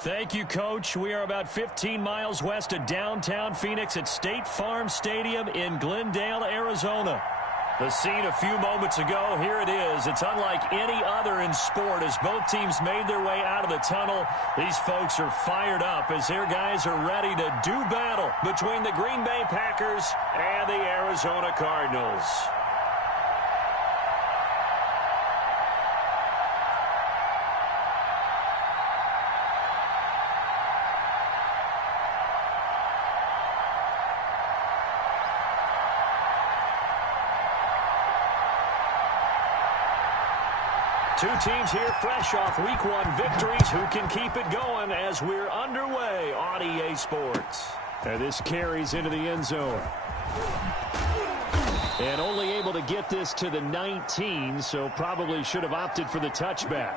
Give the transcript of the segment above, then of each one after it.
Thank you, Coach. We are about 15 miles west of downtown Phoenix at State Farm Stadium in Glendale, Arizona. The scene a few moments ago, here it is. It's unlike any other in sport as both teams made their way out of the tunnel. These folks are fired up as their guys are ready to do battle between the Green Bay Packers and the Arizona Cardinals. Two teams here fresh off Week 1 victories who can keep it going as we're underway on EA Sports. And this carries into the end zone. And only able to get this to the 19, so probably should have opted for the touchback.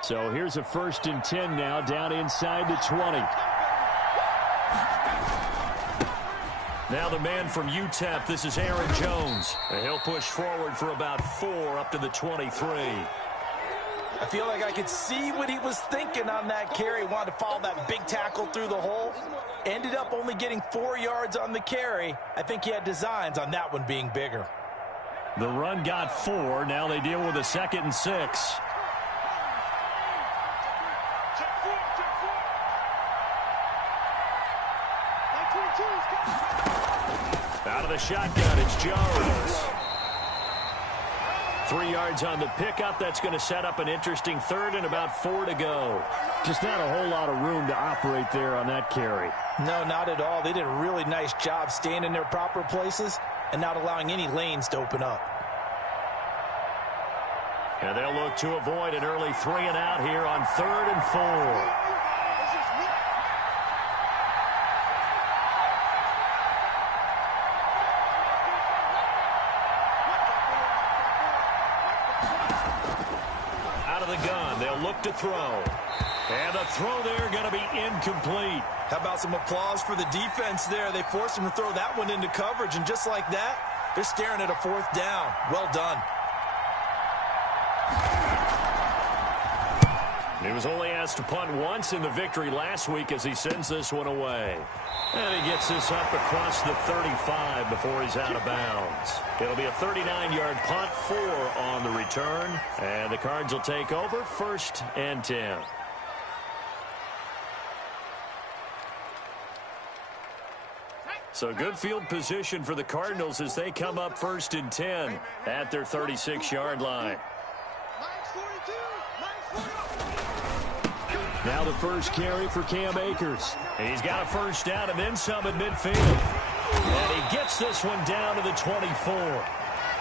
So here's a 1st and 10 now down inside the 20. Now the man from UTEP, this is Aaron Jones. And he'll push forward for about 4 up to the 23. I feel like I could see what he was thinking on that carry. Wanted to follow that big tackle through the hole. Ended up only getting 4 yards on the carry. I think he had designs on that one being bigger. The run got 4. Now they deal with a 2nd and 6. Out of the shotgun, it's Jones. 3 yards on the pickup. That's going to set up an interesting 3rd and about 4 to go. Just not a whole lot of room to operate there on that carry. No, not at all. They did a really nice job staying in their proper places and not allowing any lanes to open up. And they'll look to avoid an early 3 and out here on 3rd and 4. To throw. And the throw there going to be incomplete. How about some applause for the defense there? They forced him to throw that one into coverage, and just like that, they're staring at a 4th down. Well done. He was only asked to punt once in the victory last week as he sends this one away. And he gets this up across the 35 before he's out of bounds. It'll be a 39-yard punt, 4 on the return. And the Cards will take over 1st and 10. So good field position for the Cardinals as they come up 1st and 10 at their 36-yard line. Now the first carry for Cam Akers. He's got a 1st down and then some at midfield. And he gets this one down to the 24.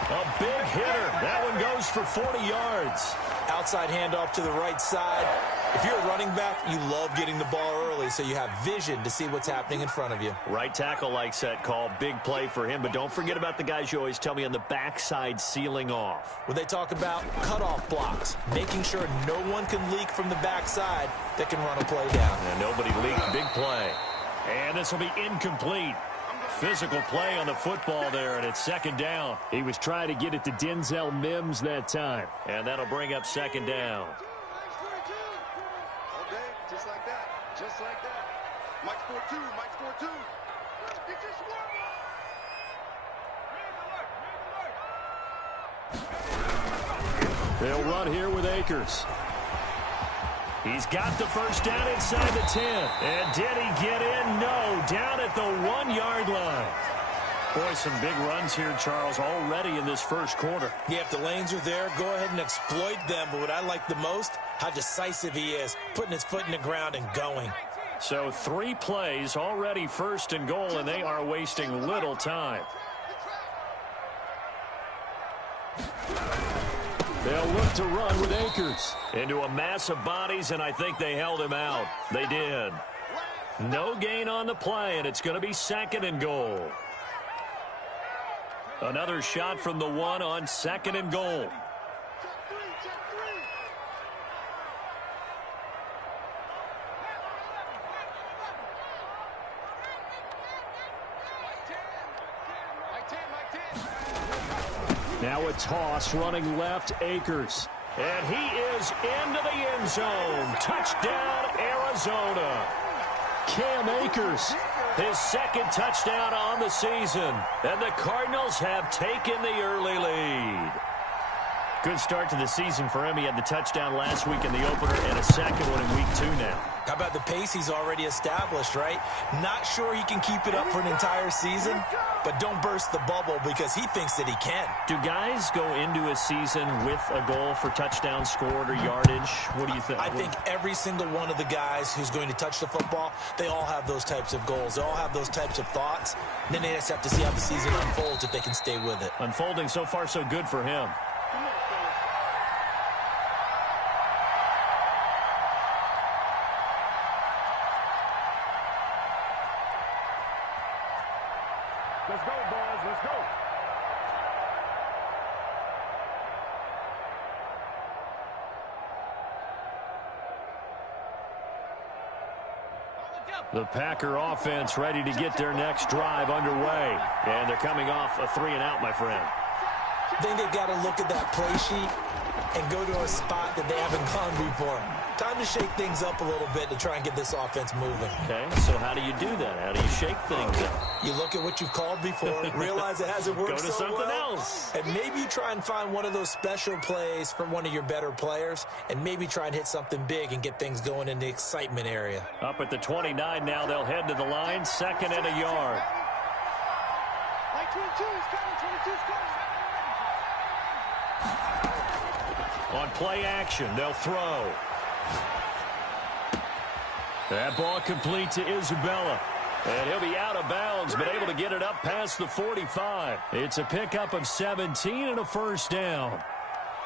A big hitter. That one goes for 40 yards. Outside handoff to the right side. If you're a running back, you love getting the ball early so you have vision to see what's happening in front of you. Right tackle likes that call. Big play for him. But don't forget about the guys you always tell me on the backside sealing off. When they talk about cutoff blocks, making sure no one can leak from the backside that can run a play down. And nobody leaked. Big play. And this will be incomplete. Physical play on the football there, and it's 2nd down. He was trying to get it to Denzel Mims that time. And that'll bring up 2nd down. Just like that. Just like that. Mike's 4-2. Mike's 4-2. They'll run here with Akers. He's got the 1st down inside the 10. And did he get in? No. Down at the 1-yard line. Boy, some big runs here, Charles, already in this first quarter. Yeah, if the lanes are there, go ahead and exploit them. But what I like the most, how decisive he is, putting his foot in the ground and going. So 3 plays, already 1st and goal, and they are wasting little time. They'll look to run with Akers. Into a mass of bodies, and I think they held him out. They did. No gain on the play, and it's going to be 2nd and goal. Another shot from the 1 on 2nd and goal. Now a toss running left, Akers. And he is into the end zone. Touchdown, Arizona. Cam Akers, his second touchdown on the season. And the Cardinals have taken the early lead. Good start to the season for him. He had the touchdown last week in the opener and a second one in week 2 now. How about the pace he's already established, right? Not sure he can keep it up for an entire season, but don't burst the bubble because he thinks that he can. Do guys go into a season with a goal for touchdown scored or yardage? What do you think? I think every single one of the guys who's going to touch the football, they all have those types of goals. They all have those types of thoughts. And then they just have to see how the season unfolds if they can stay with it. Unfolding so far so good for him. Let's go, boys. Let's go. The Packer offense ready to get their next drive underway. And they're coming off a 3-and-out, my friend. I think they've got to look at that play sheet and go to a spot that they haven't gone before. Time to shake things up a little bit to try and get this offense moving. Okay, so how do you do that? How do you shake things up? You look at what you've called before, realize it hasn't worked Go to so something well, else. and maybe you try and find one of those special plays from one of your better players, and maybe try and hit something big and get things going in the excitement area. Up at the 29 now, they'll head to the line, 2nd and a yard. Like 22 is coming. 22 is coming. On play action, they'll throw. That ball complete to Isabella. And he'll be out of bounds, but able to get it up past the 45. It's a pickup of 17 and a first down.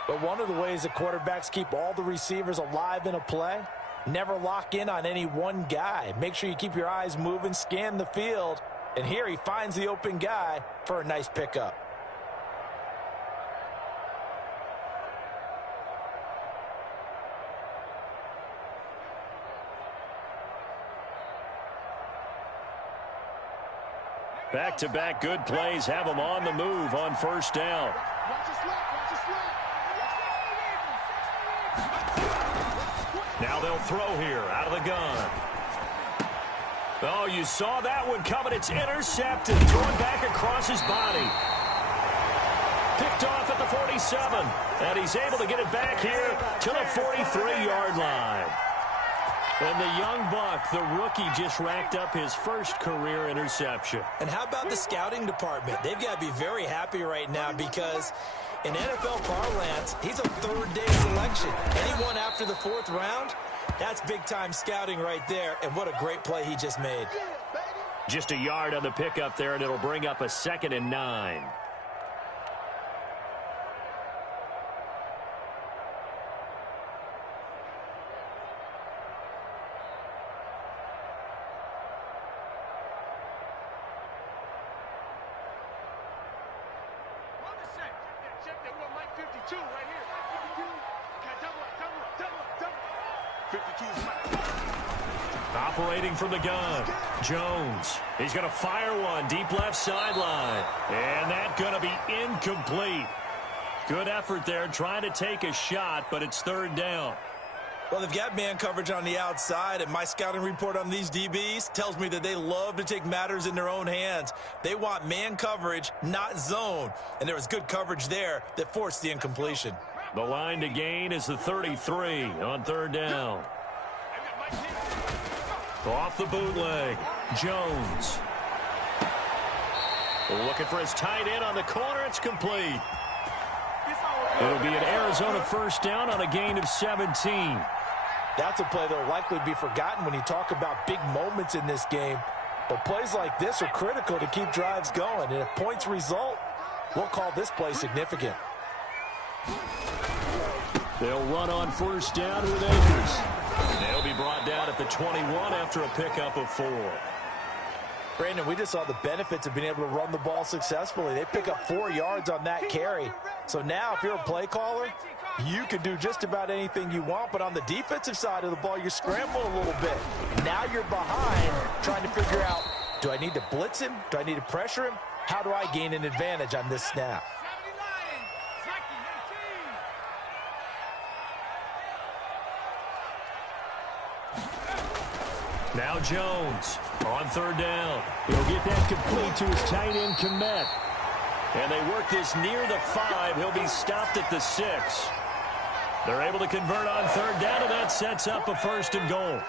But one of the ways that quarterbacks keep all the receivers alive in a play, never lock in on any one guy. Make sure you keep your eyes moving, scan the field. And here he finds the open guy for a nice pickup. Back-to-back good plays have them on the move on first down. Watch the slip. Watch the slip. Now they'll throw here out of the gun. Oh, you saw that one coming. It's intercepted. Thrown back across his body. Picked off at the 47. And he's able to get it back here to the 43-yard line. And the young buck, the rookie, just racked up his first career interception. And how about the scouting department? They've got to be very happy right now because in NFL parlance, he's a third-day selection. Anyone after the 4th round, that's big-time scouting right there. And what a great play he just made. Just a yard on the pickup there, and it'll bring up a 2nd and 9. Check that one, Mike 52 right here. 52 is Mike. Operating from the gun, Jones. He's going to fire one deep left sideline. And that's going to be incomplete. Good effort there trying to take a shot, but it's 3rd down. Well, they've got man coverage on the outside, and my scouting report on these DBs tells me that they love to take matters in their own hands. They want man coverage, not zone. And there was good coverage there that forced the incompletion. The line to gain is the 33 on 3rd down. Off the bootleg, Jones. Looking for his tight end on the corner. It's complete. It'll be an Arizona first down on a gain of 17. That's a play that will likely be forgotten when you talk about big moments in this game. But plays like this are critical to keep drives going. And if points result, we'll call this play significant. They'll run on first down with Akers. They'll be brought down at the 21 after a pickup of 4. Brandon, we just saw the benefits of being able to run the ball successfully. They pick up 4 yards on that carry. So now if you're a play caller, you can do just about anything you want. But on the defensive side of the ball, you're scrambling a little bit. Now you're behind trying to figure out, do I need to blitz him? Do I need to pressure him? How do I gain an advantage on this snap? Now Jones on third down. He'll get that complete to his tight end, Komet. And they work this near the 5. He'll be stopped at the 6. They're able to convert on third down, and that sets up a 1st and goal.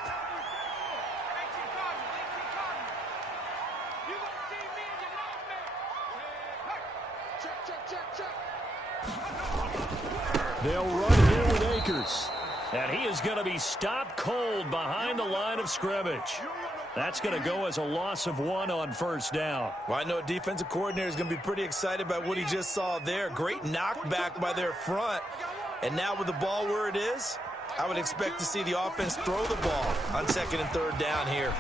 They'll run here with Akers. And he is going to be stopped cold behind the line of scrimmage. That's going to go as a loss of 1 on 1st down. Well, I know a defensive coordinator is going to be pretty excited by what he just saw there. Great knockback by their front. And now with the ball where it is, I would expect to see the offense throw the ball on 2nd and 3rd down here.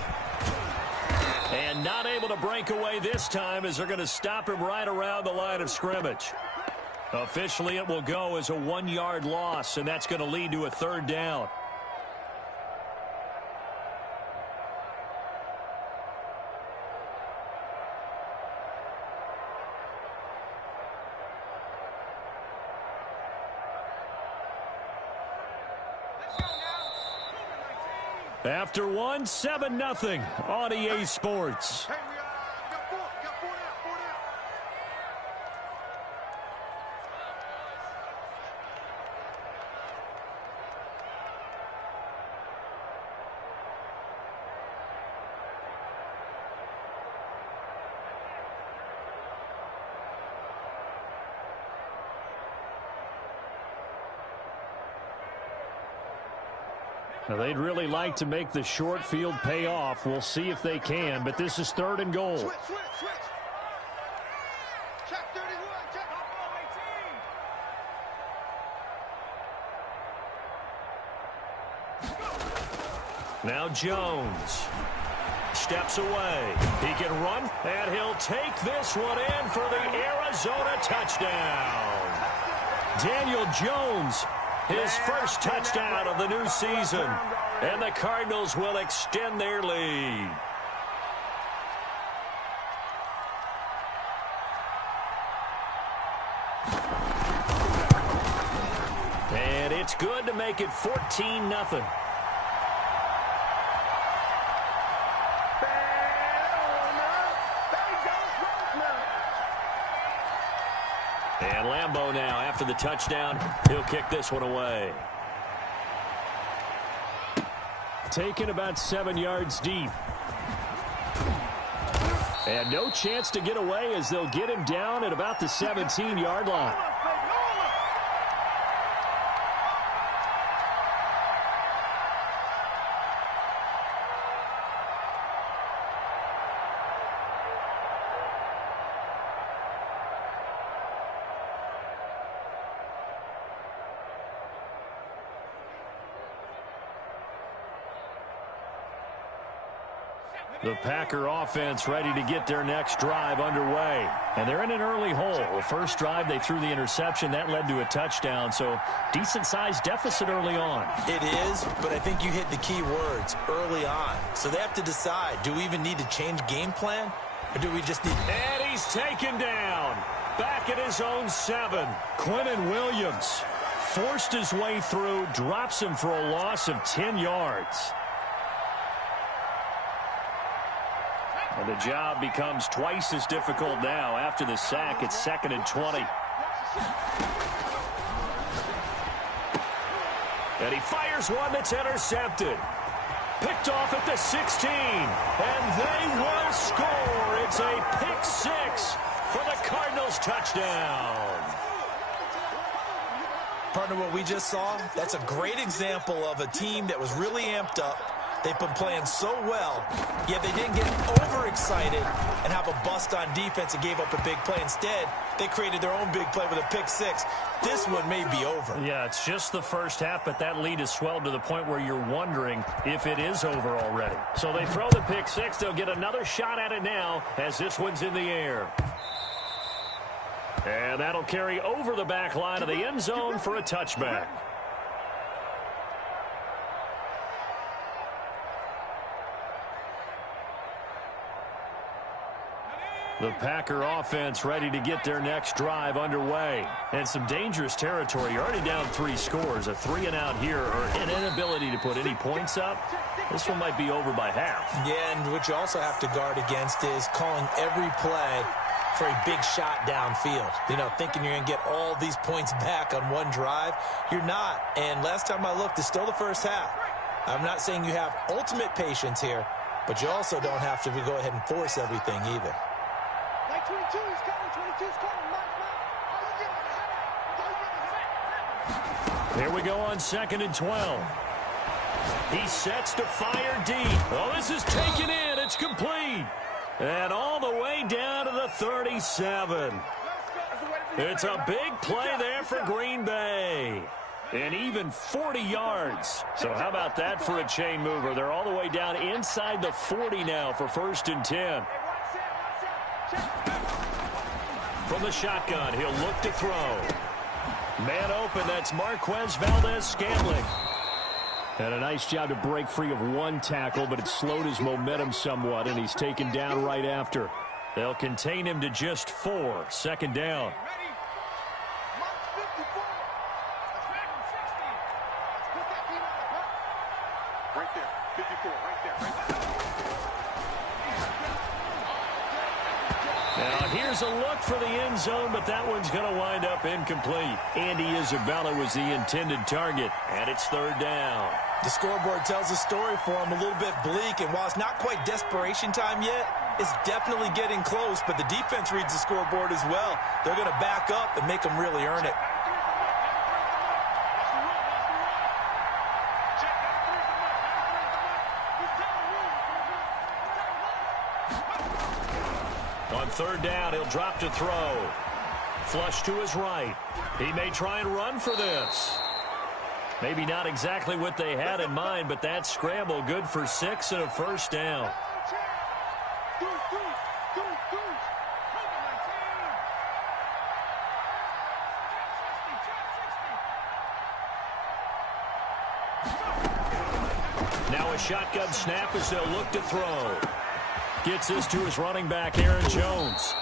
And not able to break away this time as they're going to stop him right around the line of scrimmage. Officially, it will go as a 1-yard loss, and that's going to lead to a 3rd down. After 1, 7-0 on EA Sports. Hey, we got 4 down, 4 down. Now, they'd really like to make the short field pay off. We'll see if they can, but this is 3rd and goal. Switch. Check 31, check. Now Jones steps away. He can run, and he'll take this one in for the Arizona touchdown. Daniel Jones, his first touchdown of the new season. And the Cardinals will extend their lead. And it's good to make it 14-0. And Lambeau now, after the touchdown, he'll kick this one away. Taken about 7 yards deep. And no chance to get away as they'll get him down at about the 17-yard line. The Packer offense ready to get their next drive underway. And they're in an early hole. The first drive, they threw the interception. That led to a touchdown, so decent-sized deficit early on. It is, but I think you hit the key words, early on. So they have to decide, do we even need to change game plan, or do we just need... And he's taken down. Back at his own 7. Quinnen Williams forced his way through, drops him for a loss of 10 yards. And the job becomes twice as difficult now after the sack. It's 2nd and 20. And he fires one that's intercepted. Picked off at the 16. And they will score. It's a pick 6 for the Cardinals touchdown. Partner, what we just saw, that's a great example of a team that was really amped up. They've been playing so well, yet they didn't get overexcited and have a bust on defense and gave up a big play. Instead, they created their own big play with a pick 6. This one may be over. Yeah, it's just the first half, but that lead has swelled to the point where you're wondering if it is over already. So they throw the pick 6. They'll get another shot at it now as this one's in the air. And that'll carry over the back line of the end zone for a touchback. The Packer offense ready to get their next drive underway. And some dangerous territory. You're already down 3 scores. A 3-and-out here or an inability to put any points up. This one might be over by half. Yeah, and what you also have to guard against is calling every play for a big shot downfield. You know, thinking you're going to get all these points back on one drive. You're not. And last time I looked, it's still the first half. I'm not saying you have ultimate patience here, but you also don't have to go ahead and force everything either. 22 is coming, 22 is coming. Here we go on 2nd and 12. He sets to fire deep. Oh, this is taken in. It's complete. And all the way down to the 37. It's a big play there for Green Bay. And even 40 yards. So how about that for a chain mover? They're all the way down inside the 40 now for 1st and 10. From the shotgun, he'll look to throw. Man open, that's Marquez Valdez-Scantling. And a nice job to break free of one tackle, but it slowed his momentum somewhat, and he's taken down right after. They'll contain him to just 4. 2nd down. Right there, 54, right there. Now here's a look for the end zone, but that one's going to wind up incomplete. Andy Isabella was the intended target, and it's 3rd down. The scoreboard tells a story for him, a little bit bleak, and while it's not quite desperation time yet, it's definitely getting close, but the defense reads the scoreboard as well. They're going to back up and make them really earn it. On 3rd down, he'll drop to throw. Flush to his right. He may try and run for this. Maybe not exactly what they had in mind, but that scramble good for 6 and a 1st down. Now a shotgun snap as they'll look to throw. Gets this to his running back, Aaron Jones.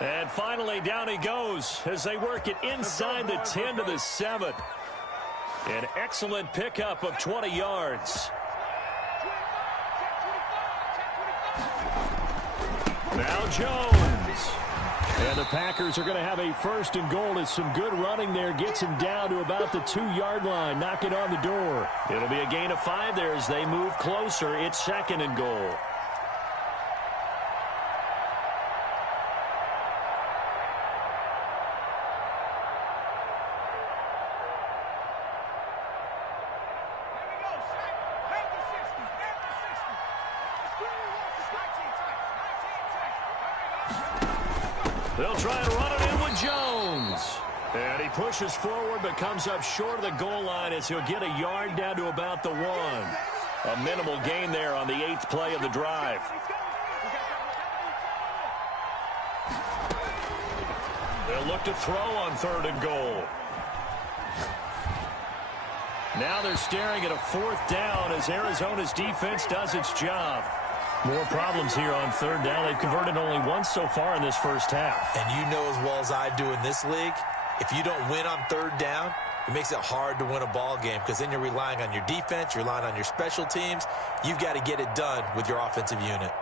And finally, down he goes as they work it inside the 10 to the 7. An excellent pickup of 20 yards. Now Jones. And the Packers are going to have a 1st and goal as some good running there gets him down to about the 2-yard line. Knock it on the door. It'll be a gain of 5 there as they move closer. It's 2nd and goal. They'll try and run it in with Jones. And he pushes forward but comes up short of the goal line as he'll get a yard down to about the 1. A minimal gain there on the 8th play of the drive. They'll look to throw on 3rd and goal. Now they're staring at a 4th down as Arizona's defense does its job. More problems here on 3rd down. They've converted only once so far in this first half. And you know as well as I do in this league, if you don't win on 3rd down, it makes it hard to win a ball game because then you're relying on your defense, you're relying on your special teams. You've got to get it done with your offensive unit.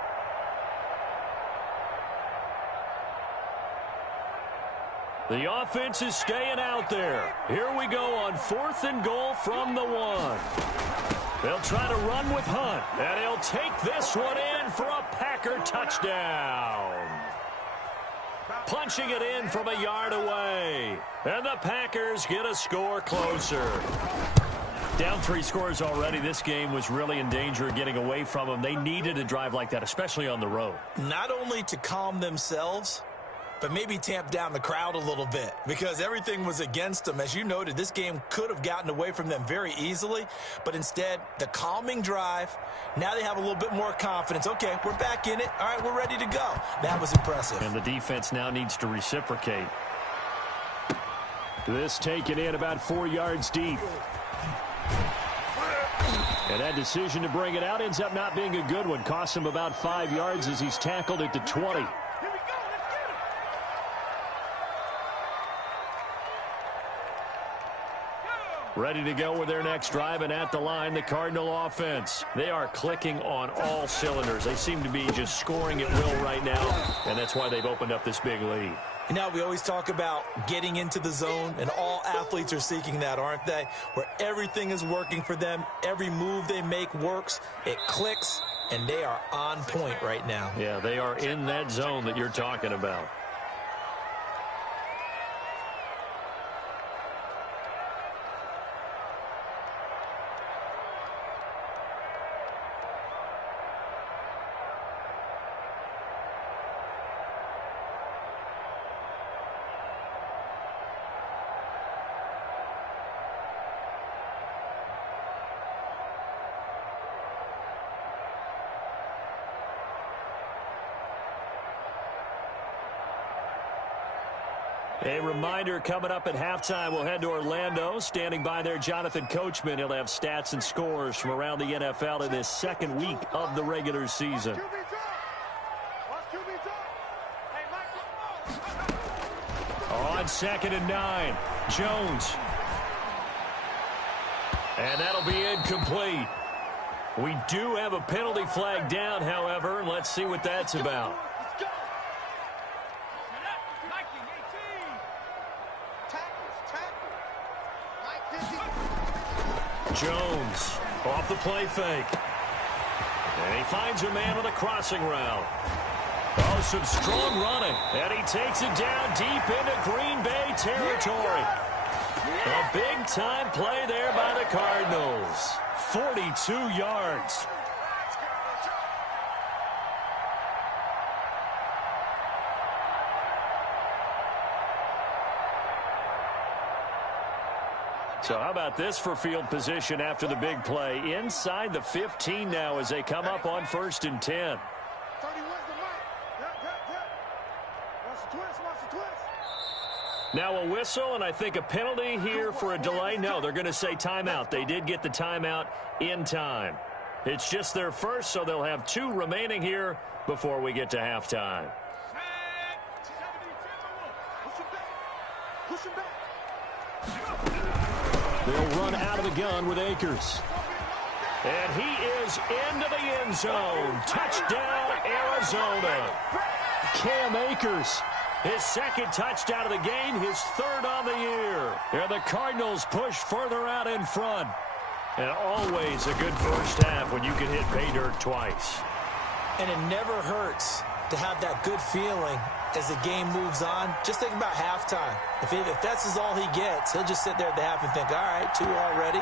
The offense is staying out there. Here we go on 4th and goal from the 1. They'll try to run with Hunt, and he'll take this one in for a Packer touchdown. Punching it in from a yard away. And the Packers get a score closer. Down 3 scores already. This game was really in danger of getting away from them. They needed a drive like that, especially on the road. Not only to calm themselves, but maybe tamp down the crowd a little bit because everything was against them. As you noted, this game could have gotten away from them very easily, but instead, the calming drive, now they have a little bit more confidence. Okay, we're back in it. All right, we're ready to go. That was impressive. And the defense now needs to reciprocate. This taken in about 4 yards deep. And that decision to bring it out ends up not being a good one. Costs him about 5 yards as he's tackled at the 20. Ready to go with their next drive, and at the line, the Cardinal offense. They are clicking on all cylinders. They seem to be just scoring at will right now, and that's why they've opened up this big lead. You know, we always talk about getting into the zone, and all athletes are seeking that, aren't they? Where everything is working for them, every move they make works, it clicks, and they are on point right now. Yeah, they are in that zone that you're talking about. A reminder coming up at halftime, we'll head to Orlando. Standing by there, Jonathan Coachman. He'll have stats and scores from around the NFL in this second week of the regular season. On 2nd and 9, Jones. And that'll be incomplete. We do have a penalty flag down, however, and let's see what that's about. Jones off the play fake. And he finds a man with a crossing route. Oh, some strong running. And he takes it down deep into Green Bay territory. A big-time play there by the Cardinals. 42 yards. So how about this for field position after the big play? Inside the 15 now as they come up on 1st and 10. Now a whistle, and I think a penalty here for a delay. No, they're going to say timeout. They did get the timeout in time. It's just their first, so they'll have 2 remaining here before we get to halftime. They'll run out of the gun with Akers. And he is into the end zone. Touchdown, Arizona. Cam Akers, his 2nd touchdown of the game, his 3rd on the year. And the Cardinals push further out in front. And always a good first half when you can hit pay dirt twice. And it never hurts to have that good feeling as the game moves on. Just think about halftime. If that's all he gets, he'll just sit there at the half and think, all right, 2 already.